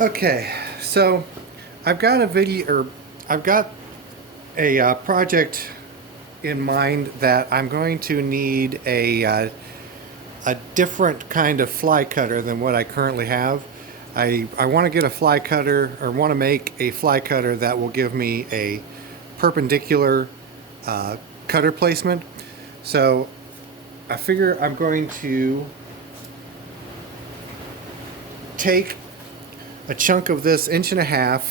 Okay, so I've got a video, or I've got a project in mind that I'm going to need a different kind of fly cutter than what I currently have. I want to get a fly cutter, or want to make a fly cutter that will give me a perpendicular uh, cutter placement. So I figure I'm going to take a chunk of this 1.5 inch,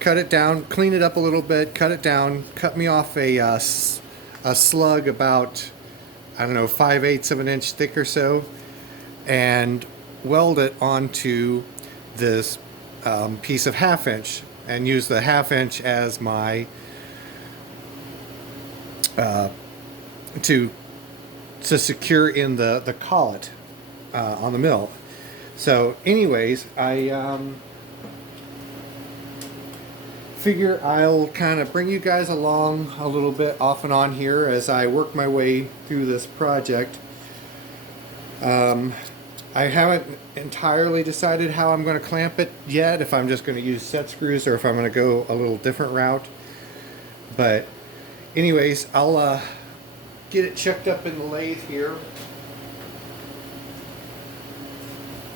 cut it down, clean it up a little bit, cut it down, cut me off a slug about, I don't know, 5/8 of an inch thick or so, and weld it onto this piece of 1/2 inch, and use the 1/2 inch as my to secure in the collet on the mill. So anyways, I figure I'll kind of bring you guys along a little bit off and on here as I work my way through this project. I haven't entirely decided how I'm going to clamp it yet, if I'm just going to use set screws or if I'm going to go a little different route. But anyways, I'll get it chucked up in the lathe here.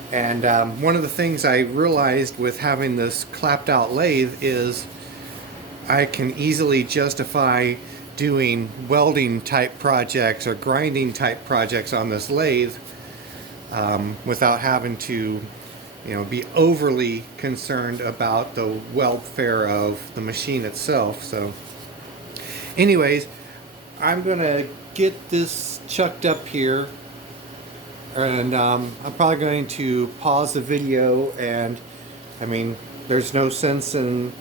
And one of the things I realized with having this clapped out lathe is I can easily justify doing welding type projects or grinding type projects on this lathe without having to, be overly concerned about the welfare of the machine itself. So anyways, I'm gonna get this chucked up here, and I'm probably going to pause the video. And I mean, there's no sense in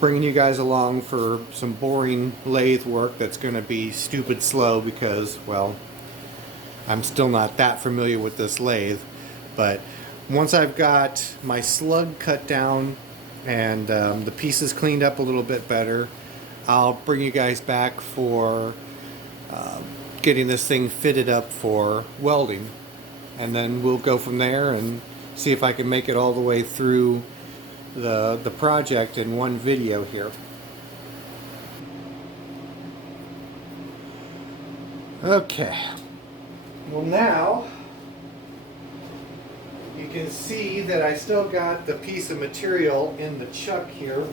bringing you guys along for some boring lathe work that's going to be stupid slow, because, well, I'm still not that familiar with this lathe. But once I've got my slug cut down and the pieces cleaned up a little bit better, I'll bring you guys back for getting this thing fitted up for welding, and then we'll go from there and see if I can make it all the way through the project in one video here. Okay, well, now you can see that I still got the piece of material in the chuck here,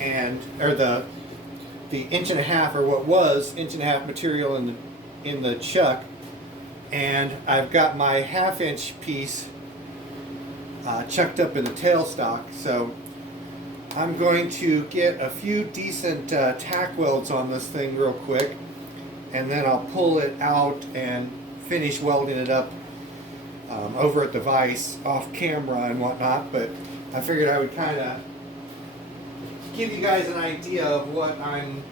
and or the 1.5 inch, or what was 1.5 inch material in the chuck, and I've got my 1/2 inch piece chucked up in the tailstock. So I'm going to get a few decent tack welds on this thing real quick, and then I'll pull it out and finish welding it up over at the vise off camera and whatnot. But I figured I would kind of give you guys an idea of what I'm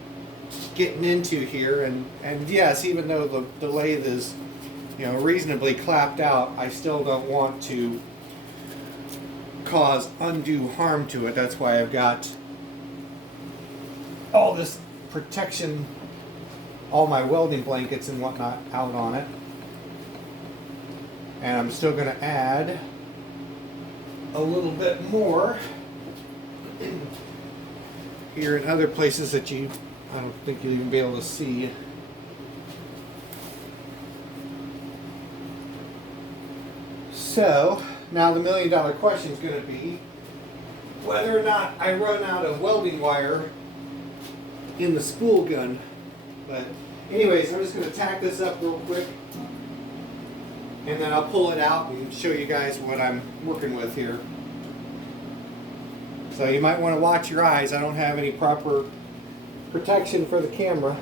getting into here. And yes, even though the lathe is reasonably clapped out, I still don't want to cause undue harm to it. That's why I've got all this protection, all my welding blankets and whatnot out on it. And I'm still going to add a little bit more here in other places that I don't think you'll even be able to see. So now the $1,000,000 question is going to be whether or not I run out of welding wire in the spool gun. But anyways, I'm just going to tack this up real quick, and then I'll pull it out and show you guys what I'm working with here. So you might want to watch your eyes. I don't have any proper protection for the camera.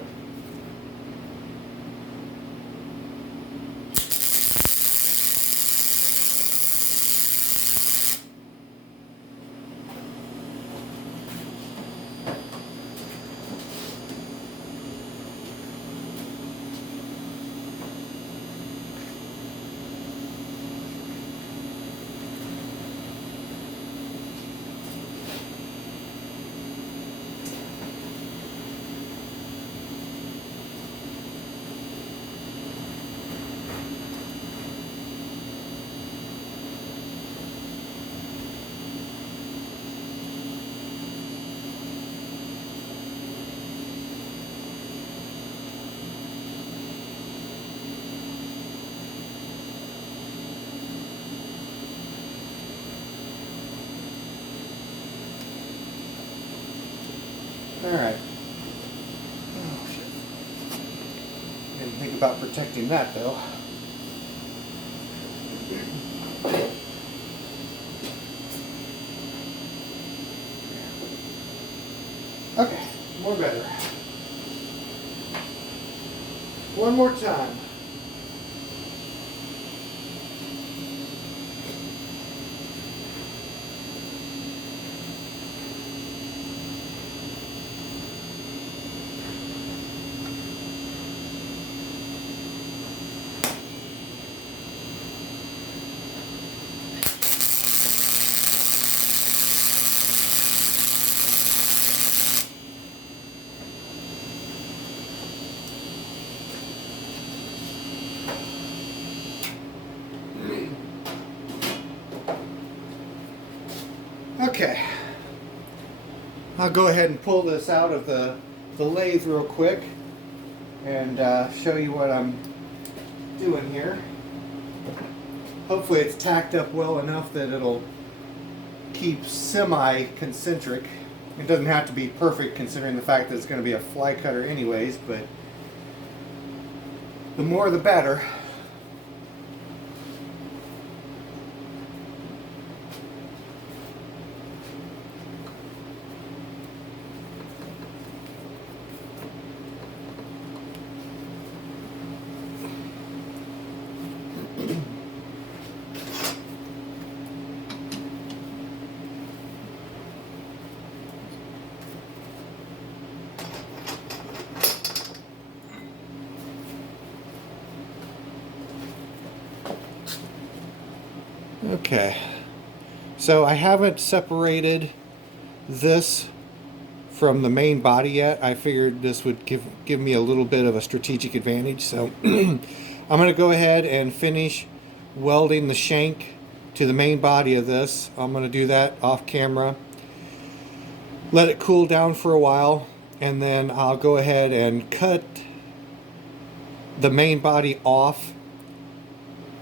Alright. Oh, shit. Didn't think about protecting that, though. Okay, more better. One more time. Okay, I'll go ahead and pull this out of the lathe real quick and show you what I'm doing here. Hopefully it's tacked up well enough that it'll keep semi-concentric. It doesn't have to be perfect considering the fact that it's going to be a fly cutter anyways, but the more the better. Okay, so I haven't separated this from the main body yet. I figured this would give me a little bit of a strategic advantage, so I'm going to go ahead and finish welding the shank to the main body of this. I'm going to do that off camera, let it cool down for a while, and then I'll go ahead and cut the main body off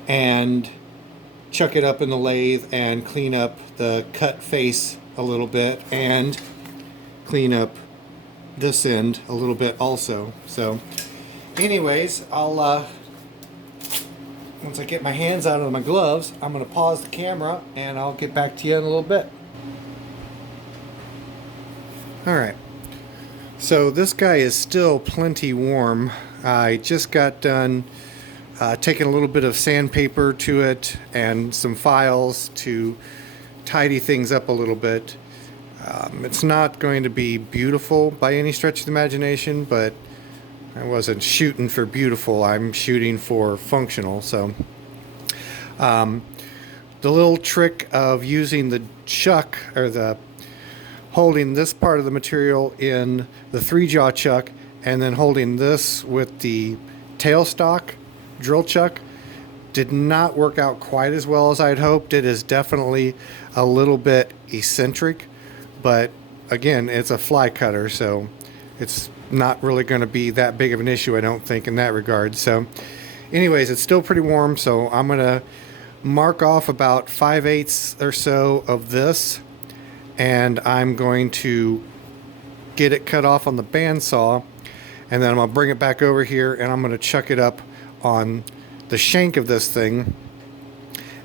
and chuck it up in the lathe and clean up the cut face a little bit and clean up this end a little bit also. So anyways, I'll once I get my hands out of my gloves, I'm going to pause the camera and I'll get back to you in a little bit. Alright, so this guy is still plenty warm. I just got done taking a little bit of sandpaper to it and some files to tidy things up a little bit. It's not going to be beautiful by any stretch of the imagination, but I wasn't shooting for beautiful, I'm shooting for functional. So the little trick of using the chuck, or the holding this part of the material in the 3-jaw chuck and then holding this with the tailstock drill chuck, did not work out quite as well as I'd hoped. It is definitely a little bit eccentric, but again, it's a fly cutter, so it's not really going to be that big of an issue, I don't think, in that regard. So anyways, it's still pretty warm, so I'm going to mark off about 5/8 or so of this, and I'm going to get it cut off on the bandsaw, and then I'm going to bring it back over here and I'm going to chuck it up on the shank of this thing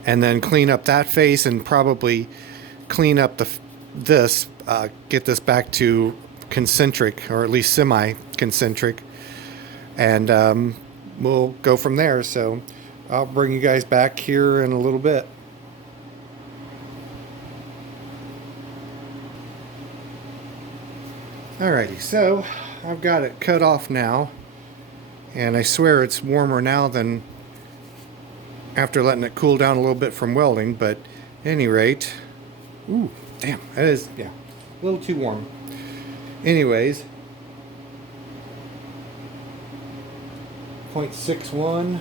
and then clean up that face and probably clean up this, get this back to concentric, or at least semi-concentric, and we'll go from there. So I'll bring you guys back here in a little bit. Alrighty, so I've got it cut off now, and I swear it's warmer now than after letting it cool down a little bit from welding, but at any rate, ooh, damn, that is, yeah, a little too warm. Anyways, 0.61,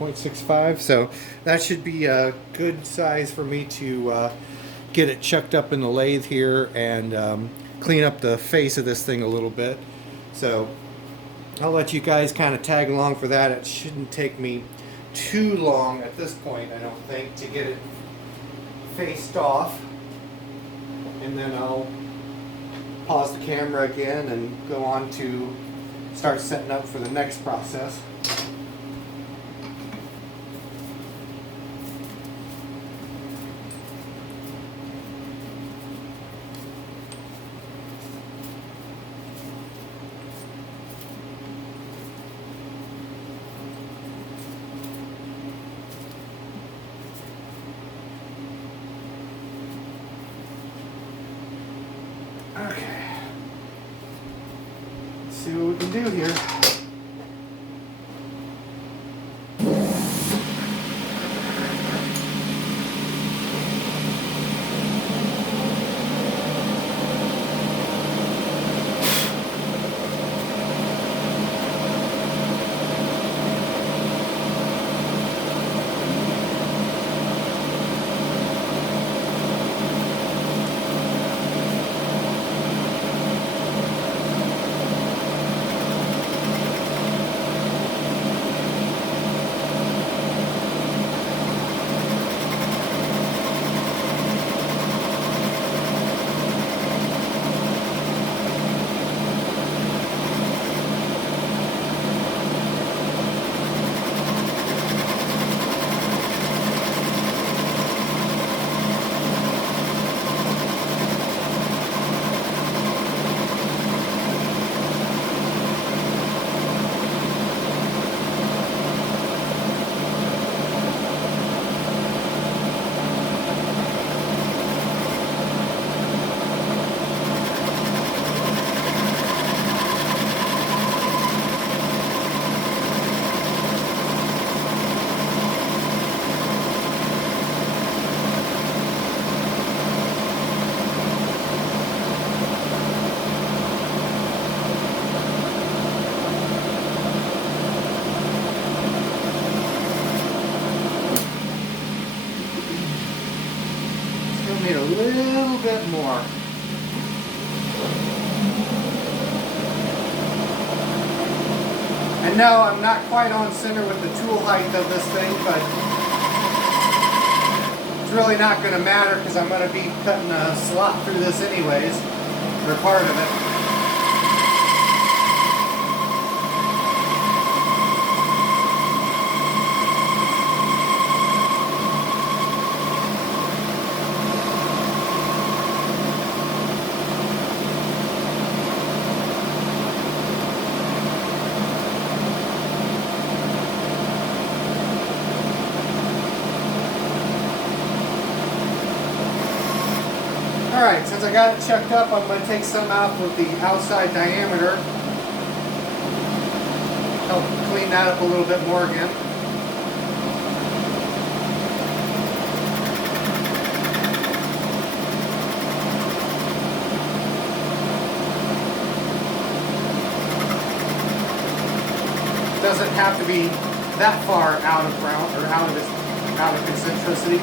0.65, so that should be a good size for me to get it chucked up in the lathe here and clean up the face of this thing a little bit. So I'll let you guys kind of tag along for that. It shouldn't take me too long at this point, I don't think, to get it faced off. and then I'll pause the camera again and go on to start setting up for the next process. Okay. Let's see what we can do here. Need a little bit more. And no, I'm not quite on center with the tool height of this thing, but it's really not going to matter because I'm going to be cutting a slot through this anyways, or part of it. Alright, since I got it checked up, I'm going to take some out with the outside diameter. Help clean that up a little bit more again. It doesn't have to be that far out of ground or out of concentricity.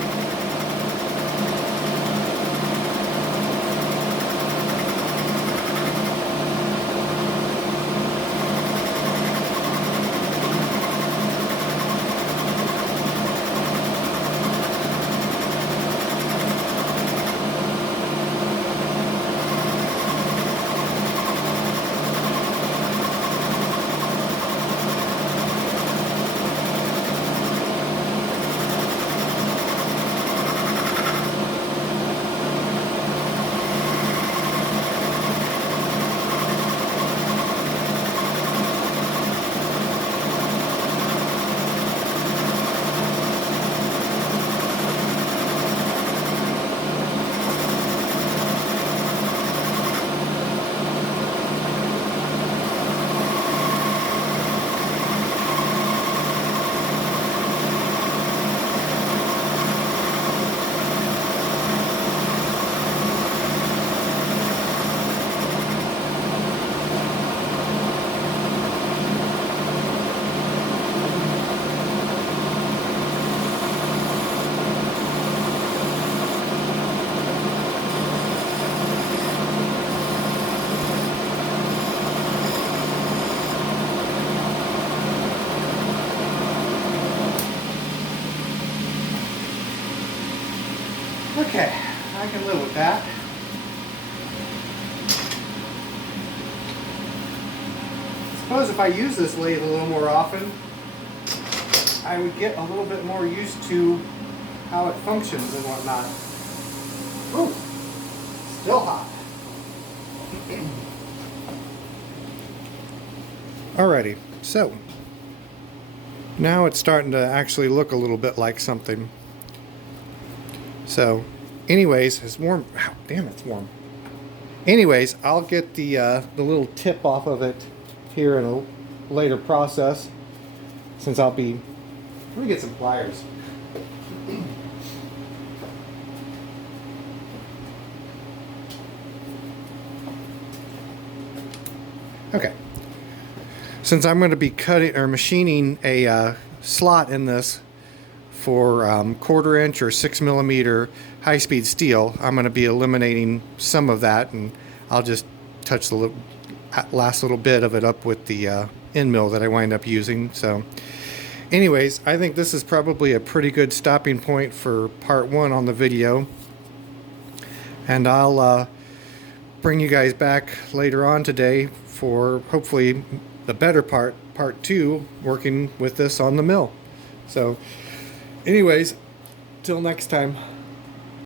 Okay, I can live with that. suppose if I use this lathe a little more often, I would get a little bit more used to how it functions and whatnot. Ooh, still hot. Alrighty, so now it's starting to actually look a little bit like something. So, anyways, it's warm. Ow, damn, it's warm. Anyways, I'll get the little tip off of it here in a later process, since I'll be. Let me get some pliers. Okay. Since I'm going to be cutting or machining a slot in this for 1/4 inch or 6mm high-speed steel, I'm going to be eliminating some of that, and I'll just touch the last little bit of it up with the end mill that I wind up using. So anyways, I think this is probably a pretty good stopping point for part 1 on the video, and I'll bring you guys back later on today for hopefully the better part 2, working with this on the mill. So anyways, till next time.